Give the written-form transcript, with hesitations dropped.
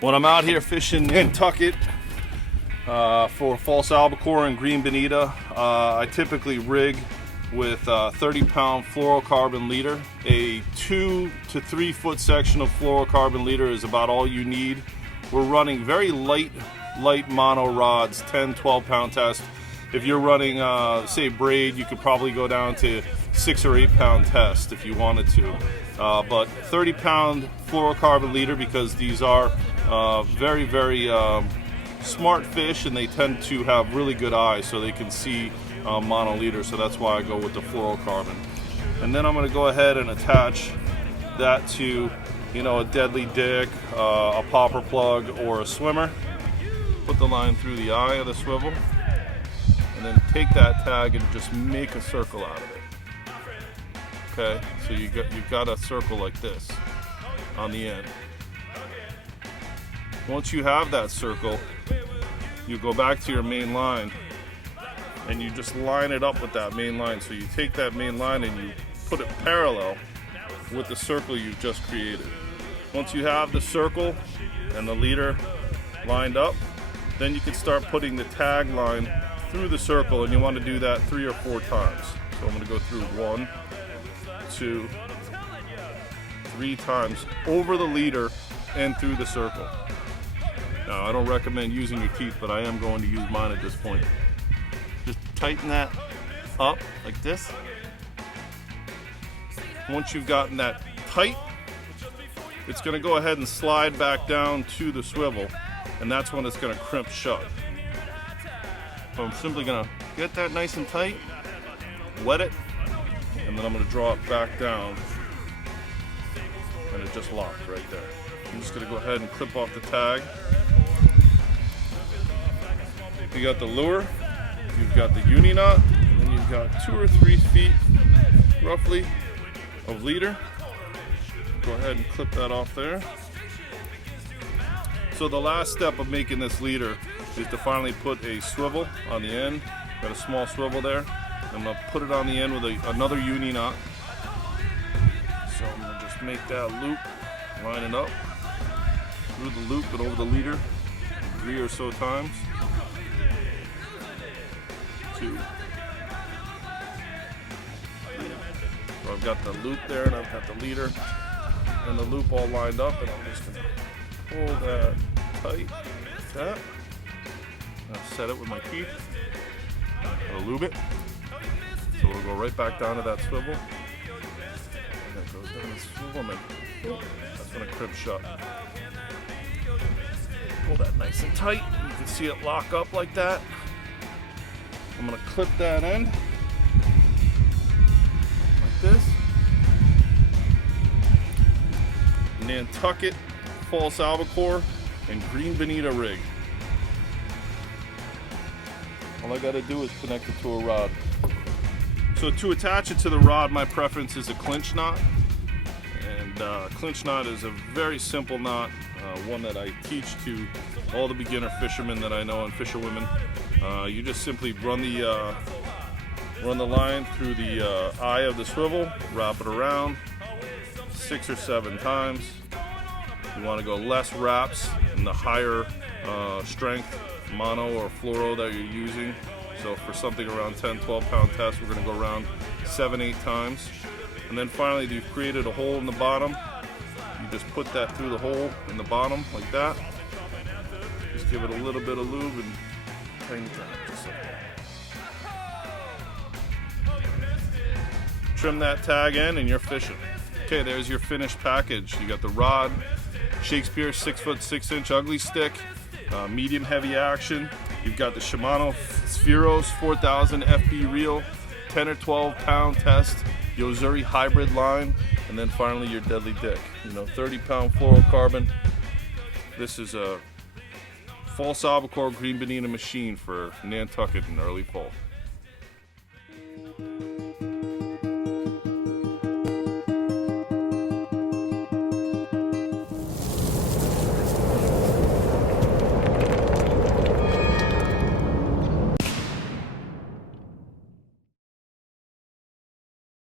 When I'm out here fishing Nantucket for false albacore and green bonita, I typically rig with 30-pound fluorocarbon leader. A 2 to 3 foot section of fluorocarbon leader is about all you need. We're running very light mono rods, 10-12 pound test. If you're running say braid, you could probably go down to 6 or 8 pound test if you wanted to, but 30-pound fluorocarbon leader, because these are very smart fish and they tend to have really good eyes, so they can see mono leader, so that's why I go with the fluorocarbon. And then I'm going to go ahead and attach that to, you know, a deadly dick, a popper plug, or a swimmer. Put the line through the eye of the swivel, and then take that tag and just make a circle out of it. Okay, so you've got a circle like this on the end. Once you have that circle, you go back to your main line and you just line it up with that main line. So you take that main line and you put it parallel with the circle you've just created. Once you have the circle and the leader lined up, then you can start putting the tag line through the circle, and you want to do that 3 or 4 times. So I'm going to go through 1, 2, 3 times over the leader and through the circle. Now, I don't recommend using your teeth, but I am going to use mine at this point. Just tighten that up like this. Once you've gotten that tight, it's going to go ahead and slide back down to the swivel, and that's when it's going to crimp shut. So I'm simply going to get that nice and tight, wet it, and then I'm going to draw it back down, and it just locked right there. I'm just going to go ahead and clip off the tag. You got the lure, you've got the uni knot, and you've got 2 or 3 feet roughly of leader. Go ahead and clip that off there. So the last step of making this leader is to finally put a swivel on the end. Got a small swivel there. I'm going to put it on the end with another uni knot. So I'm going to just make that loop, line it up through the loop and over the leader 3 or so times. 2, 3. So I've got the loop there and I've got the leader and the loop all lined up, and I'm just going to pull that tight like that. I'll set it with my teeth. I'll lube it. So we'll go right back down to that swivel. And that goes down the swivel, and then that's going to crimp shut. Pull that nice and tight. You can see it lock up like that. I'm going to clip that in like this. Nantucket false albacore and green bonita rig. All I got to do is connect it to a rod. So to attach it to the rod, my preference is a clinch knot. And clinch knot is a very simple knot, one that I teach to all the beginner fishermen that I know and fisherwomen. You just simply run the line through the eye of the swivel, wrap it around 6 or 7 times. You want to go less wraps and the higher strength mono or fluoro that you're using. So for something around 10-12 pound test, we're going to go around 7-8 times. And then finally, you've created a hole in the bottom. You just put that through the hole in the bottom like that. Just give it a little bit of lube and tighten it down just like that. Trim that tag in and you're fishing. Okay, there's your finished package. You got the rod, Shakespeare 6'6" ugly stick, medium heavy action. You've got the Shimano Spheros 4000 FP reel, 10 or 12 pound test, Yozuri hybrid line, and then finally your deadly dick. 30-pound fluorocarbon. This is a false albacore green bonita machine for Nantucket in early fall.